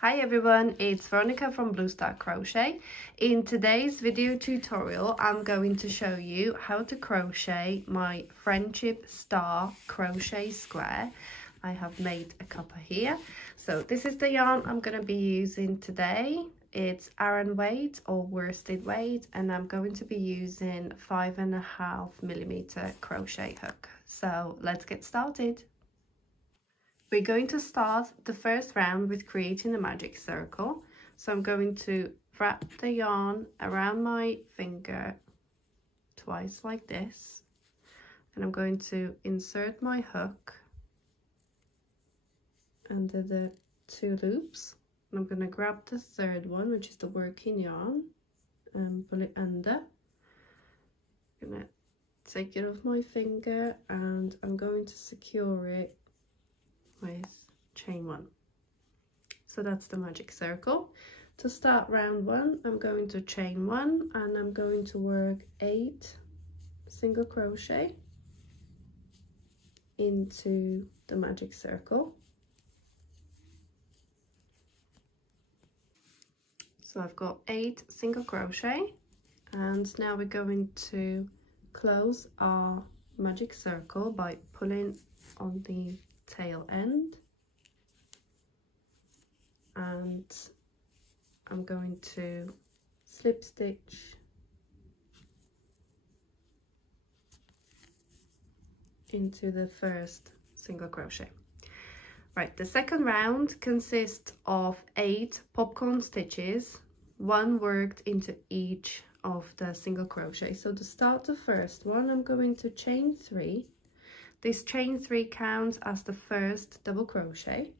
Hi everyone, it's Veronica from Blue Star Crochet. In today's video tutorial, I'm going to show you how to crochet my Friendship Star Crochet Square. I have made a couple here. So this is the yarn I'm going to be using today. It's Aran weight or worsted weight, and I'm going to be using 5.5mm crochet hook. So let's get started. We're going to start the first round with creating a magic circle. So I'm going to wrap the yarn around my finger twice like this, and I'm going to insert my hook under the two loops. I'm going to grab the third one, which is the working yarn, and pull it under. I'm going to take it off my finger and I'm going to secure it with chain one. So that's the magic circle. To start round one, I'm going to chain one and I'm going to work 8 single crochet into the magic circle. So I've got 8 single crochet, and now we're going to close our magic circle by pulling on the tail end, and I'm going to slip stitch into the first single crochet. Right, the second round consists of 8 popcorn stitches, 1 worked into each of the single crochet. So to start the first one, I'm going to chain 3. This chain 3 counts as the first double crochet.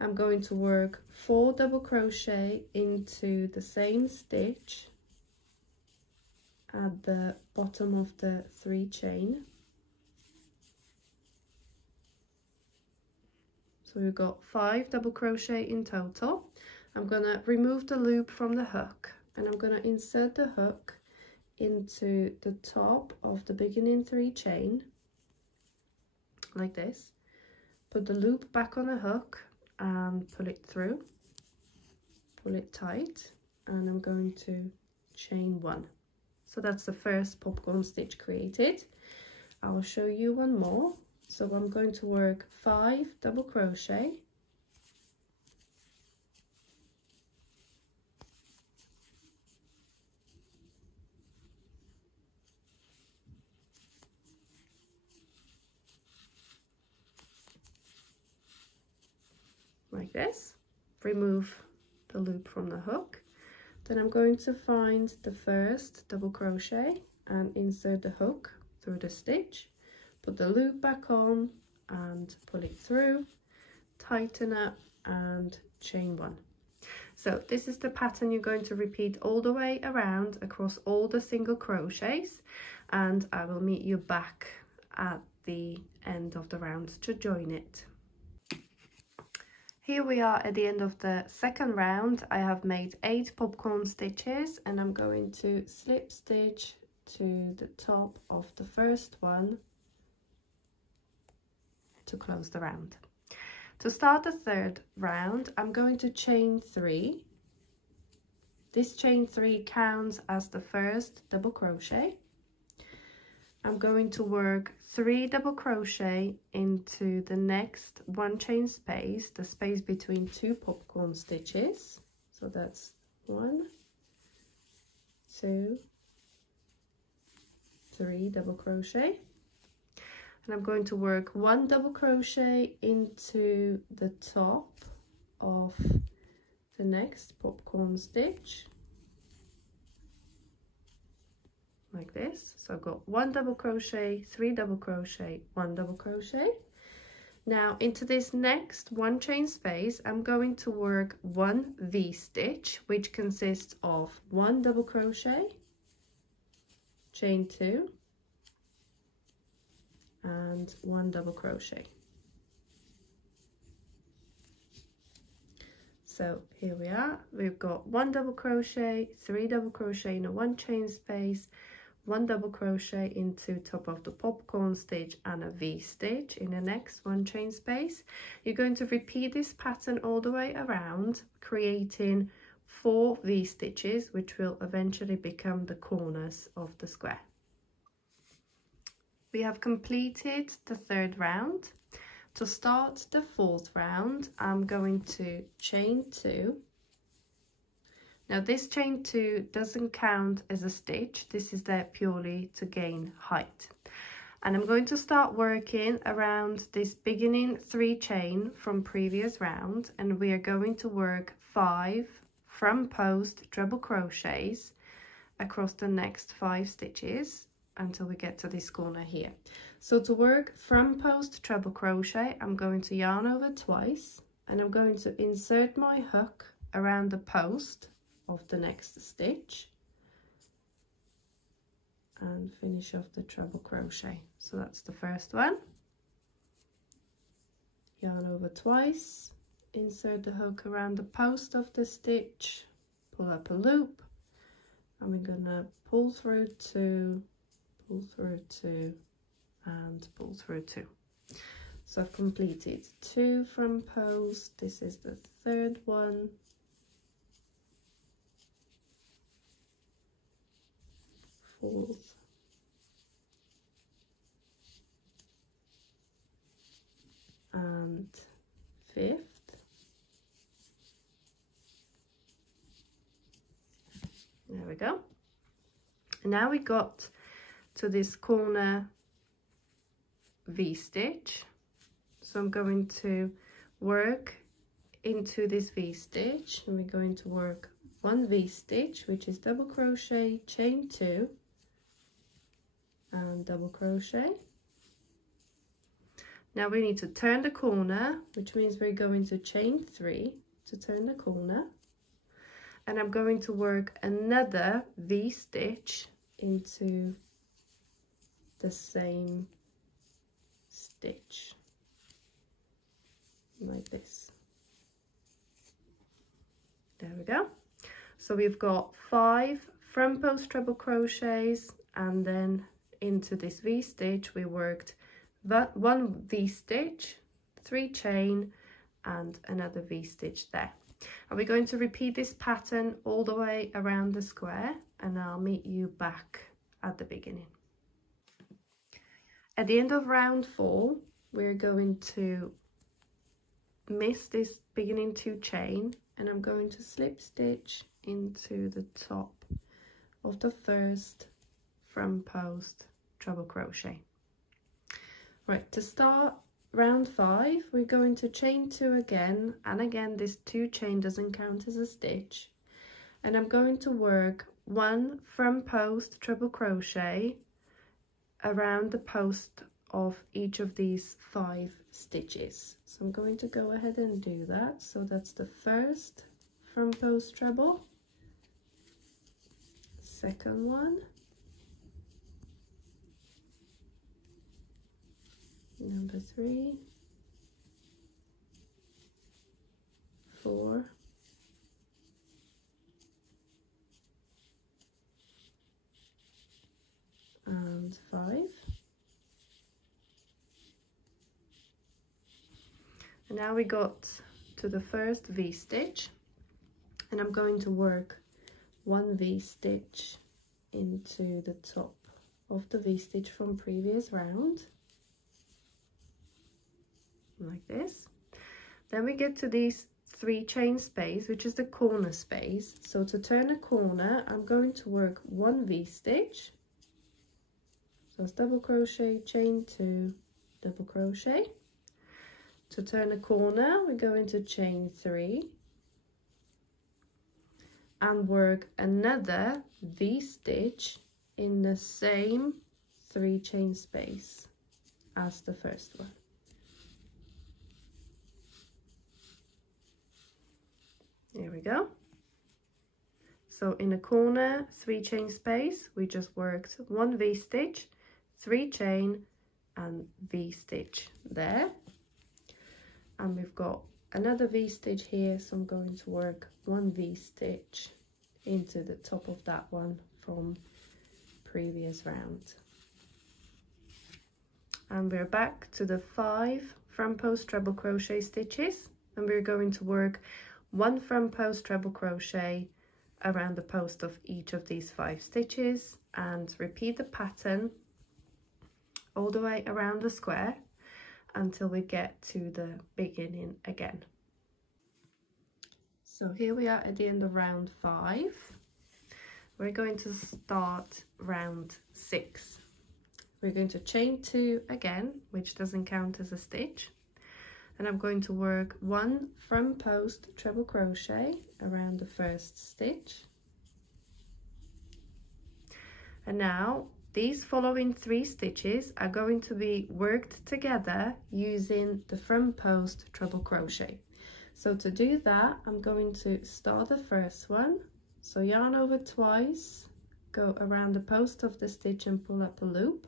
I'm going to work 4 double crochet into the same stitch at the bottom of the 3 chain. So we've got 5 double crochet in total. I'm going to remove the loop from the hook, and I'm going to insert the hook into the top of the beginning 3 chain like this. Put the loop back on the hook and pull it through, pull it tight, and I'm going to chain 1. So that's the first popcorn stitch created. I will show you one more. So I'm going to work 5 double crochet like this, remove the loop from the hook. Then I'm going to find the first double crochet and insert the hook through the stitch, put the loop back on and pull it through, tighten up and chain 1. So this is the pattern you're going to repeat all the way around across all the single crochets, and I will meet you back at the end of the round to join it. Here we are at the end of the second round. I have made 8 popcorn stitches, and I'm going to slip stitch to the top of the first one to close the round. To start the third round, I'm going to chain 3. This chain 3 counts as the first double crochet. I'm going to work 3 double crochet into the next 1 chain space, the space between 2 popcorn stitches. So that's 1, 2, 3 double crochet. And I'm going to work 1 double crochet into the top of the next popcorn stitch like this. So I've got 1 double crochet, 3 double crochet, 1 double crochet. Now into this next 1 chain space, I'm going to work 1 V-stitch, which consists of 1 double crochet, chain 2 and 1 double crochet. So here we are, we've got 1 double crochet, 3 double crochet in a 1 chain space, 1 double crochet into top of the popcorn stitch and a V-stitch in the next 1 chain space. You're going to repeat this pattern all the way around, creating 4 V-stitches, which will eventually become the corners of the square. We have completed the 3rd round. To start the 4th round, I'm going to chain 2. Now this chain 2 doesn't count as a stitch. This is there purely to gain height. And I'm going to start working around this beginning 3 chain from previous round, and we are going to work 5 front post treble crochets across the next 5 stitches until we get to this corner here. So to work front post treble crochet, I'm going to yarn over twice, and I'm going to insert my hook around the post of the next stitch and finish off the treble crochet. So that's the first one. Yarn over twice, insert the hook around the post of the stitch, pull up a loop, and we're gonna pull through 2, pull through 2, and pull through 2. So I've completed 2 front post. This is the 3rd one. 4th, and 5th. There we go. And now we got to this corner V-stitch. So I'm going to work into this V-stitch, and we're going to work 1 V-stitch, which is double crochet, chain 2, and double crochet. Now we need to turn the corner, which means we're going to chain 3 to turn the corner, and I'm going to work another V-stitch into the same stitch like this. There we go. So we've got 5 front post treble crochets, and then into this V-stitch we worked 1 V-stitch, 3 chain, and another V-stitch there. And we're going to repeat this pattern all the way around the square, and I'll meet you back at the beginning. At the end of round 4, we're going to miss this beginning 2 chain, and I'm going to slip stitch into the top of the first front post treble crochet. Right, to start round 5, we're going to chain 2 again, and again this 2 chain doesn't count as a stitch, and I'm going to work 1 front post treble crochet around the post of each of these 5 stitches. So I'm going to go ahead and do that. So that's the first front post treble, second one, number 3, 4, and 5. And now we got to the first V-stitch, and I'm going to work 1 V-stitch into the top of the V-stitch from previous round, like this. Then we get to these 3 chain space, which is the corner space. So to turn a corner, I'm going to work 1 V-stitch. So it's double crochet, chain 2, double crochet. To turn a corner, we're going to chain 3 and work another V-stitch in the same 3 chain space as the first one. There we go. So in a corner, 3 chain space, we just worked 1 V-stitch, 3 chain, and V-stitch there. And we've got another V-stitch here, so I'm going to work 1 V-stitch into the top of that one from previous round. And we're back to the 5 front post treble crochet stitches, and we're going to work 1 front post treble crochet around the post of each of these 5 stitches, and repeat the pattern all the way around the square until we get to the beginning again. So here we are at the end of round 5. We're going to start round 6. We're going to chain 2 again, which doesn't count as a stitch, and I'm going to work 1 front post treble crochet around the first stitch. And now these following 3 stitches are going to be worked together using the front post treble crochet. So to do that, I'm going to start the first one, so yarn over twice, go around the post of the stitch and pull up a loop.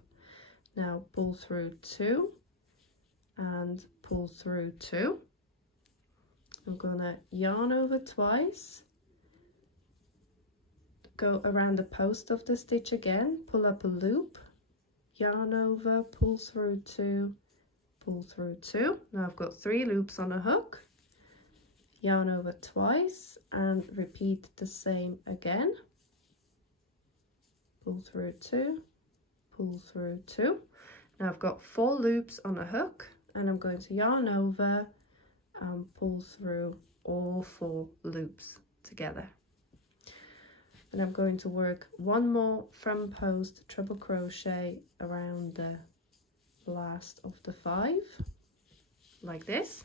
Now pull through 2 and pull through 2. I'm gonna yarn over twice, go around the post of the stitch again, pull up a loop, yarn over, pull through 2, pull through 2. Now I've got 3 loops on a hook, yarn over twice and repeat the same again, pull through 2, pull through 2. Now I've got 4 loops on a hook, and I'm going to yarn over and pull through all 4 loops together. And I'm going to work 1 more front post treble crochet around the last of the 5, like this.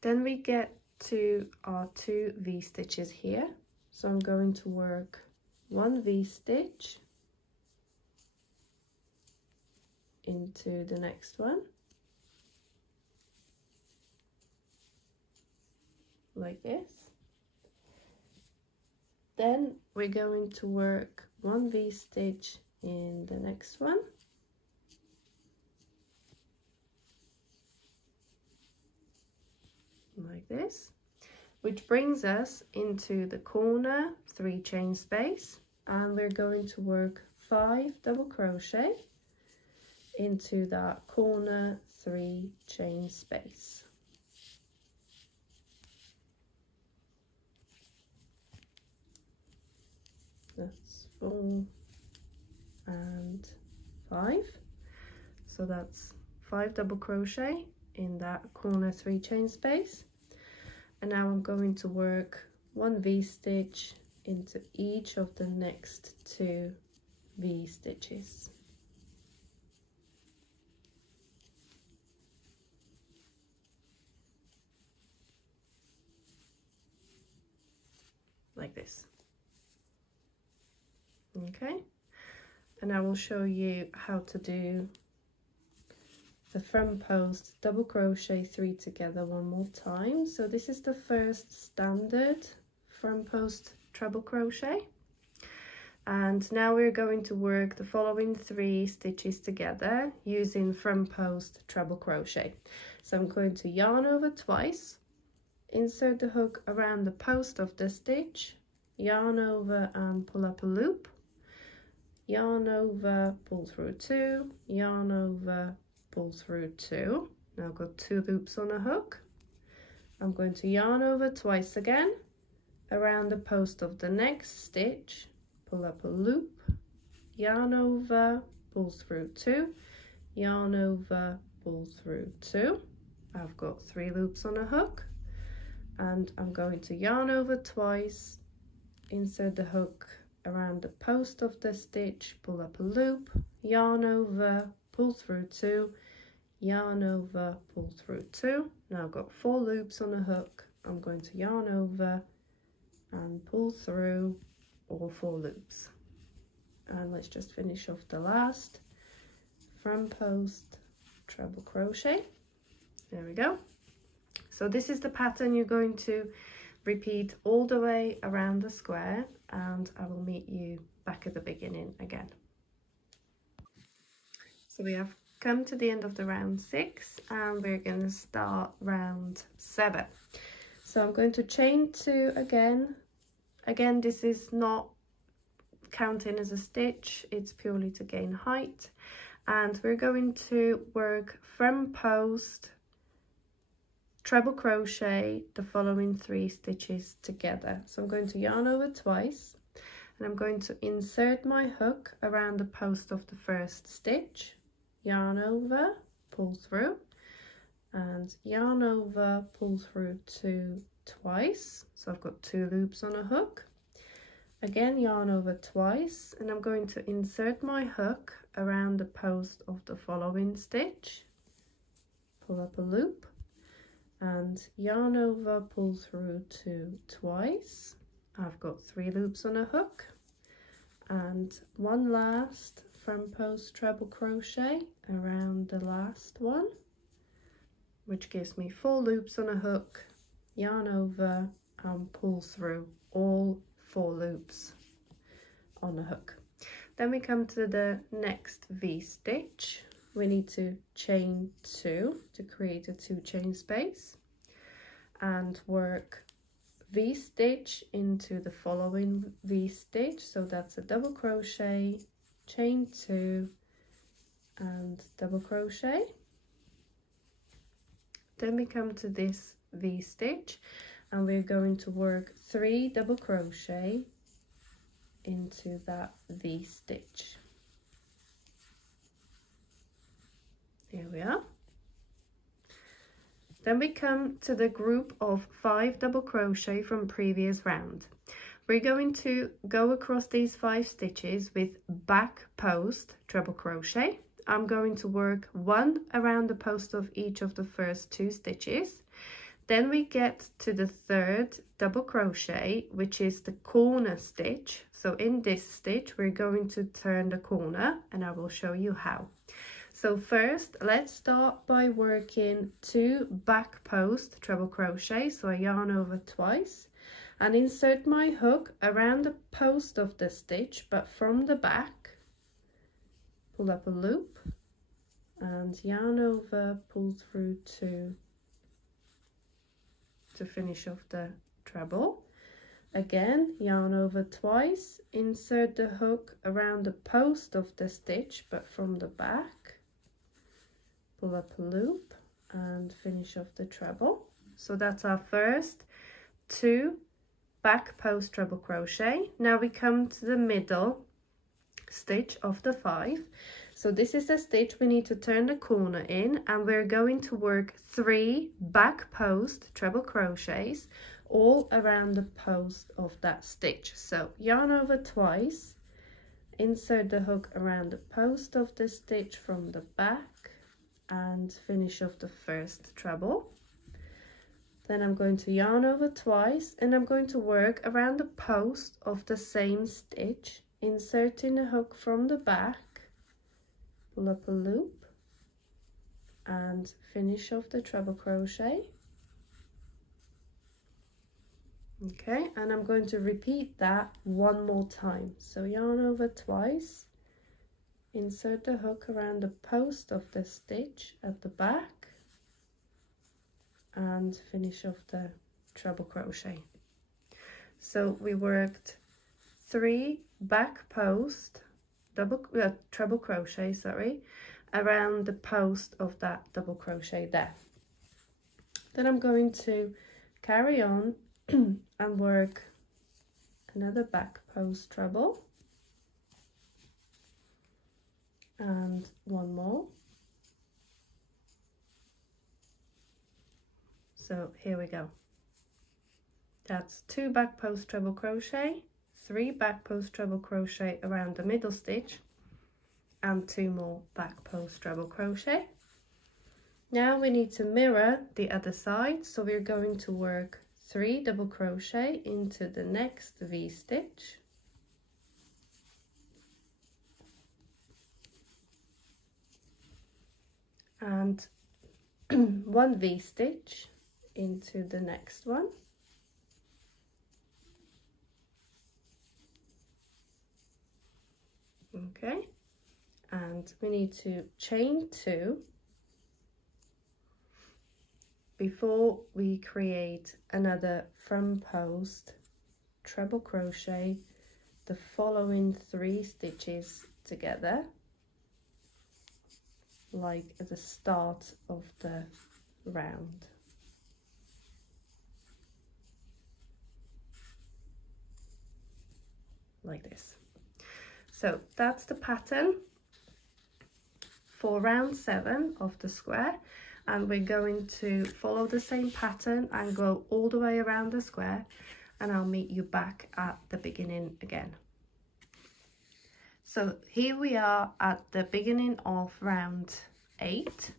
Then we get to our 2 V-stitches here, so I'm going to work 1 V-stitch into the next one, like this. Then we're going to work 1 V-stitch in the next one, like this, which brings us into the corner 3 chain space, and we're going to work 5 double crochet into that corner 3 chain space. That's 4 and 5, so that's 5 double crochet in that corner 3 chain space. And now I'm going to work 1 V-stitch into each of the next 2 V-stitches. Like this. Okay, and I will show you how to do the front post double crochet 3 together one more time. So this is the first standard front post treble crochet, and now we're going to work the following 3 stitches together using front post treble crochet. So I'm going to yarn over twice, insert the hook around the post of the stitch, yarn over and pull up a loop, yarn over, pull through 2, yarn over, pull through 2. Now I've got 2 loops on a hook. I'm going to yarn over twice again, around the post of the next stitch, pull up a loop, yarn over, pull through 2, yarn over, pull through 2. I've got 3 loops on a hook, and I'm going to yarn over twice, insert the hook around the post of the stitch, pull up a loop, yarn over, pull through 2, yarn over, pull through 2. Now I've got 4 loops on a hook. I'm going to yarn over and pull through all 4 loops. And let's just finish off the last front post treble crochet. There we go. So this is the pattern you're going to repeat all the way around the square, and I will meet you back at the beginning again. So we have come to the end of the round 6, and we're going to start round 7. So I'm going to chain 2 again. Again, this is not counting as a stitch, it's purely to gain height. And we're going to work from post, treble crochet the following 3 stitches together. So I'm going to yarn over twice, and I'm going to insert my hook around the post of the first stitch, yarn over, pull through, and yarn over, pull through 2 twice. So I've got 2 loops on a hook. Again, yarn over twice, and I'm going to insert my hook around the post of the following stitch, pull up a loop, and yarn over, pull through 2 twice. I've got 3 loops on a hook, and one last from post treble crochet around the last one, which gives me 4 loops on a hook, yarn over, and pull through all 4 loops on the hook. Then we come to the next V-stitch. We need to chain 2 to create a 2 chain space, and work V-stitch into the following V-stitch. So that's a double crochet, chain 2, and double crochet. Then we come to this V-stitch, and we're going to work 3 double crochet into that V-stitch. There we are. Then we come to the group of 5 double crochet from previous round. We're going to go across these 5 stitches with back post treble crochet. I'm going to work 1 around the post of each of the first 2 stitches. Then we get to the 3rd double crochet, which is the corner stitch. So in this stitch, we're going to turn the corner, and I will show you how. So first, let's start by working 2 back post treble crochet. So I yarn over twice and insert my hook around the post of the stitch, but from the back, pull up a loop and yarn over, pull through 2 to finish off the treble. Again, yarn over twice, insert the hook around the post of the stitch, but from the back, pull up a loop and finish off the treble. So that's our first 2 back post treble crochet. Now we come to the middle stitch of the 5. So this is the stitch we need to turn the corner in, and we're going to work 3 back post treble crochets all around the post of that stitch. So yarn over twice, insert the hook around the post of the stitch from the back, and finish off the first treble. Then I'm going to yarn over twice, and I'm going to work around the post of the same stitch, inserting a hook from the back, pull up a loop and finish off the treble crochet. Okay, and I'm going to repeat that 1 more time. So yarn over twice, insert the hook around the post of the stitch at the back and finish off the treble crochet. So we worked 3 back post treble crochet, sorry, around the post of that double crochet there. Then I'm going to carry on and work another back post treble and 1 more. So here we go. That's 2 back post treble crochet, 3 back post treble crochet around the middle stitch, and 2 more back post treble crochet. Now we need to mirror the other side, so we're going to work 3 double crochet into the next V-stitch, and 1 V-stitch into the next one. Okay, and we need to chain 2 before we create another from post treble crochet the following 3 stitches together, like at the start of the round. Like this. So that's the pattern for round 7 of the square, and we're going to follow the same pattern and go all the way around the square, and I'll meet you back at the beginning again. So here we are at the beginning of round 8.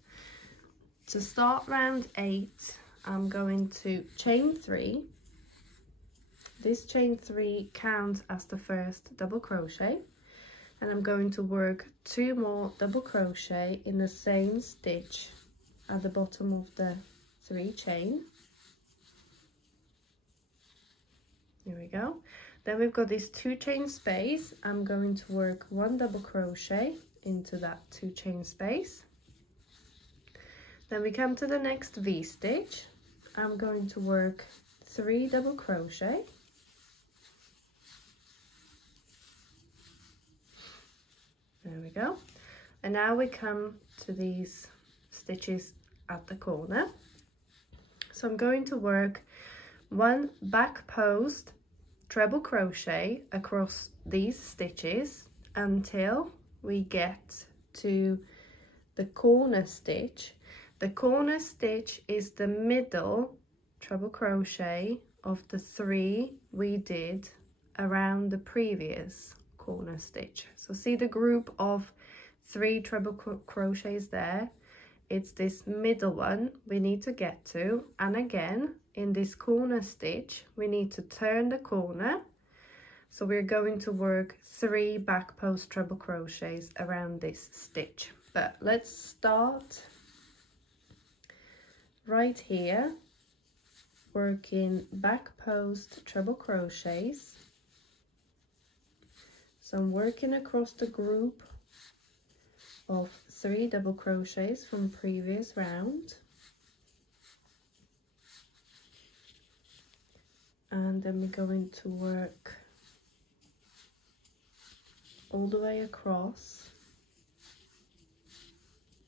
To start round 8, I'm going to chain 3. This chain 3 counts as the first double crochet, and I'm going to work 2 more double crochet in the same stitch at the bottom of the 3 chain. Here we go. Then we've got this 2 chain space. I'm going to work 1 double crochet into that 2 chain space. Then we come to the next V stitch. I'm going to work 3 double crochet. There we go. And now we come to these stitches at the corner. So I'm going to work 1 back post treble crochet across these stitches until we get to the corner stitch. The corner stitch is the middle treble crochet of the 3 we did around the previous corner stitch. So see the group of 3 treble crochets there? It's this middle one we need to get to, and again in this corner stitch we need to turn the corner. So we're going to work 3 back post treble crochets around this stitch. But let's start right here working back post treble crochets. So I'm working across the group of 3 double crochets from previous round, and then we're going to work all the way across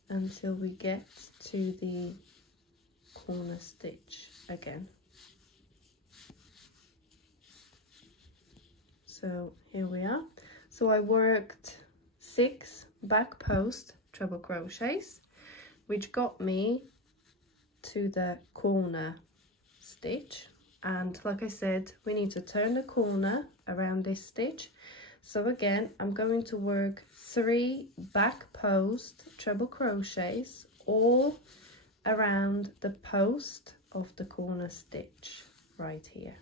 until we get to the corner stitch again. So here we are. So I worked 6 back post treble crochets, which got me to the corner stitch, and like I said, we need to turn the corner around this stitch. So again, I'm going to work 3 back post treble crochets all around the post of the corner stitch right here.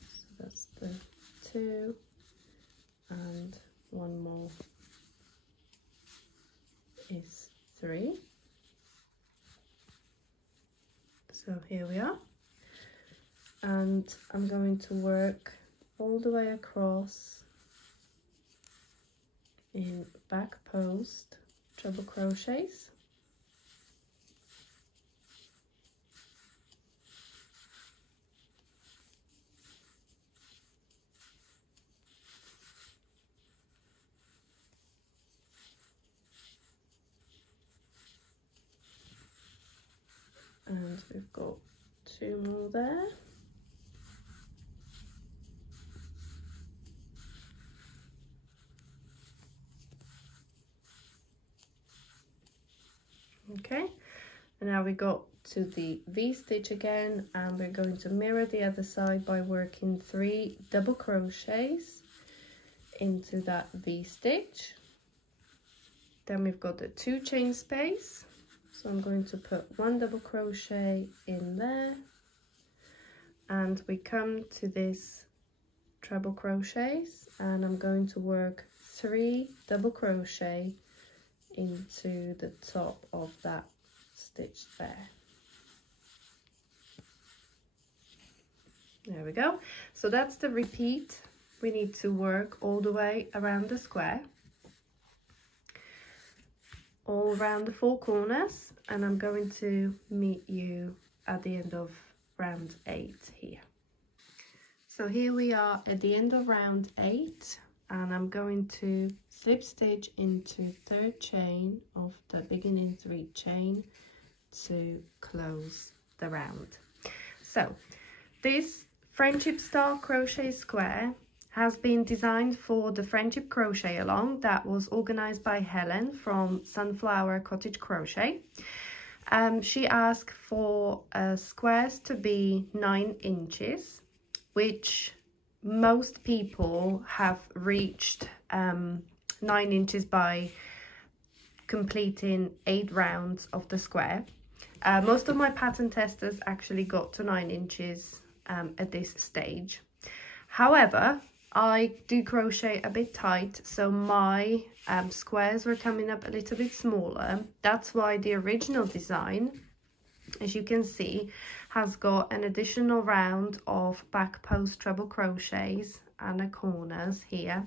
So that's the 2 and 1 more is 3. So here we are, and I'm going to work all the way across in back post treble crochets. And we've got 2 more there. Okay, and now we got to the V stitch again, and we're going to mirror the other side by working 3 double crochets into that V stitch. Then we've got the 2 chain space. So I'm going to put 1 double crochet in there, and we come to this treble crochets, and I'm going to work 3 double crochet into the top of that stitch there. There we go. So that's the repeat. We need to work all the way around the square, all around the 4 corners, and I'm going to meet you at the end of round 8 here. So here we are at the end of round 8, and I'm going to slip stitch into 3rd chain of the beginning 3 chain to close the round. So this Friendship Star Crochet Square has been designed for the Friendship Crochet Along that was organised by Helen from Sunflower Cottage Crochet. She asked for squares to be 9 inches, which most people have reached 9 inches by completing 8 rounds of the square. Most of my pattern testers actually got to 9 inches at this stage. However, I do crochet a bit tight, so my squares were coming up a little bit smaller. That's why the original design, as you can see, has got an additional round of back post treble crochets and the corners here.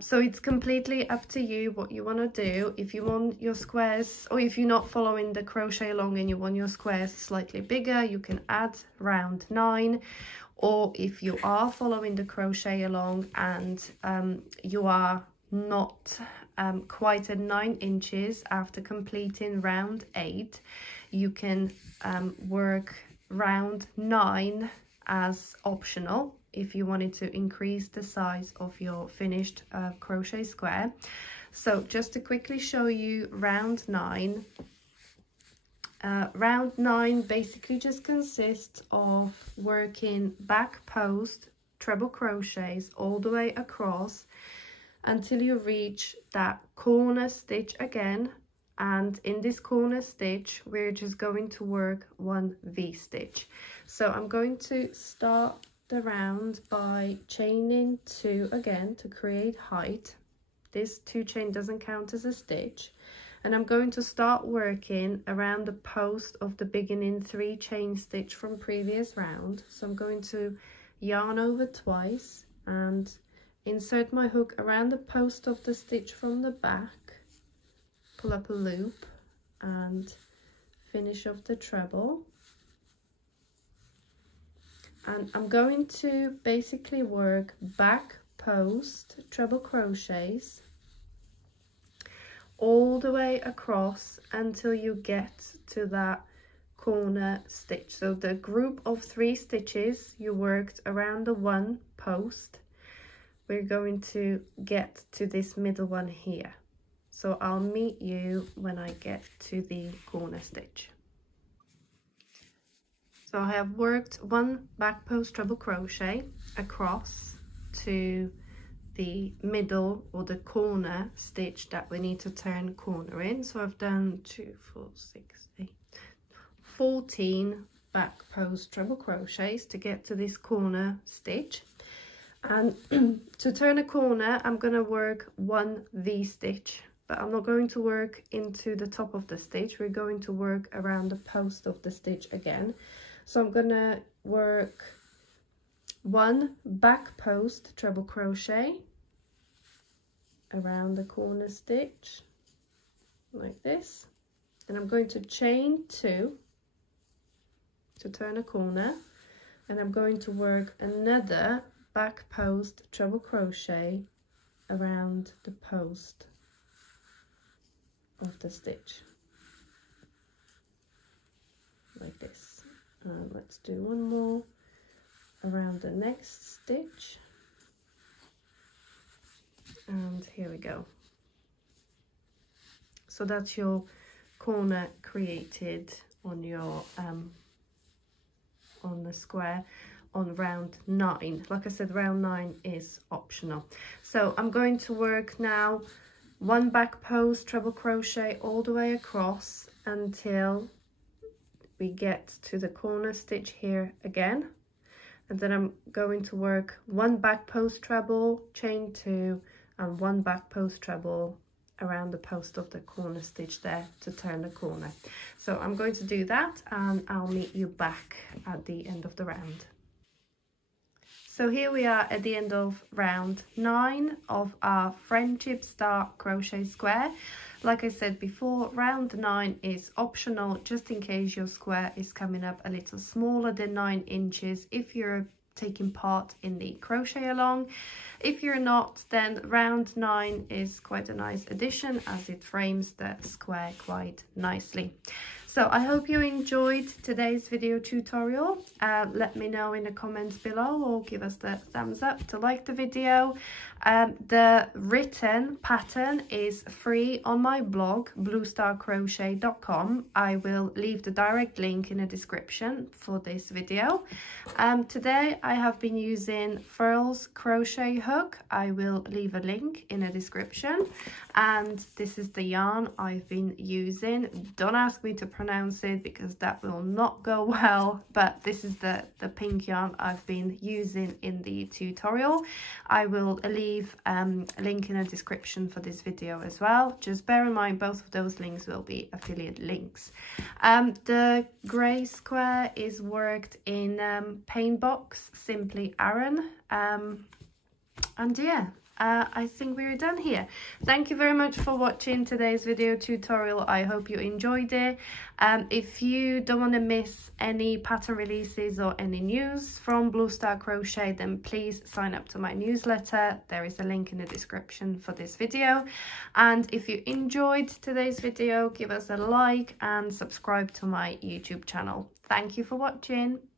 So it's completely up to you what you want to do. If you want your squares, or if you're not following the crochet along and you want your squares slightly bigger, you can add round 9. Or if you are following the crochet along and you are not quite at 9 inches after completing round 8, you can work round 9 as optional if you wanted to increase the size of your finished crochet square. So just to quickly show you round 9. Round 9 basically just consists of working back post treble crochets all the way across until you reach that corner stitch again, and in this corner stitch we're just going to work 1 V-stitch. So I'm going to start the round by chaining 2 again to create height. This 2 chain doesn't count as a stitch. And I'm going to start working around the post of the beginning 3 chain stitch from previous round. So I'm going to yarn over twice and insert my hook around the post of the stitch from the back, pull up a loop and finish off the treble. And I'm going to basically work back post treble crochets all the way across until you get to that corner stitch. So the group of 3 stitches you worked around the 1 post, we're going to get to this middle one here. So I'll meet you when I get to the corner stitch. So I have worked 1 back post treble crochet across to the middle or the corner stitch that we need to turn corner in. So I've done 2, 4, 6, 8, 14 back post treble crochets to get to this corner stitch. And to turn a corner, I'm going to work 1 V-stitch, but I'm not going to work into the top of the stitch. We're going to work around the post of the stitch again. So I'm going to work 1 back post treble crochet around the corner stitch like this, and I'm going to chain 2 to turn a corner, and I'm going to work another back post treble crochet around the post of the stitch like this. And let's do 1 more around the next stitch, and here we go. So that's your corner created on your on the square on round 9. Like I said, round 9 is optional. So I'm going to work now 1 back post treble crochet all the way across until we get to the corner stitch here again, and then I'm going to work 1 back post treble, chain 2 and 1 back post treble around the post of the corner stitch there to turn the corner. So I'm going to do that and I'll meet you back at the end of the round. So here we are at the end of round 9 of our Friendship Star Crochet Square. Like I said before, round 9 is optional just in case your square is coming up a little smaller than 9 inches. If you're taking part in the crochet along. If you're not, then round 9 is quite a nice addition as it frames the square quite nicely. So I hope you enjoyed today's video tutorial. Let me know in the comments below, or give us the thumbs up to like the video. The written pattern is free on my blog, bluestarcrochet.com. I will leave the direct link in the description for this video. Today I have been using Furl's crochet hook. I will leave a link in the description. And this is the yarn I've been using. Don't ask me to pronounce it because that will not go well, but this is the pink yarn I've been using in the tutorial. I will leave a link in the description for this video as well. Just bear in mind both of those links will be affiliate links. The grey square is worked in Paint Box Simply Aran, and yeah, I think we're done here. Thank you very much for watching today's video tutorial. I hope you enjoyed it. If you don't want to miss any pattern releases or any news from Blue Star Crochet, then please sign up to my newsletter. There is a link in the description for this video. And if you enjoyed today's video, give us a like and subscribe to my YouTube channel. Thank you for watching.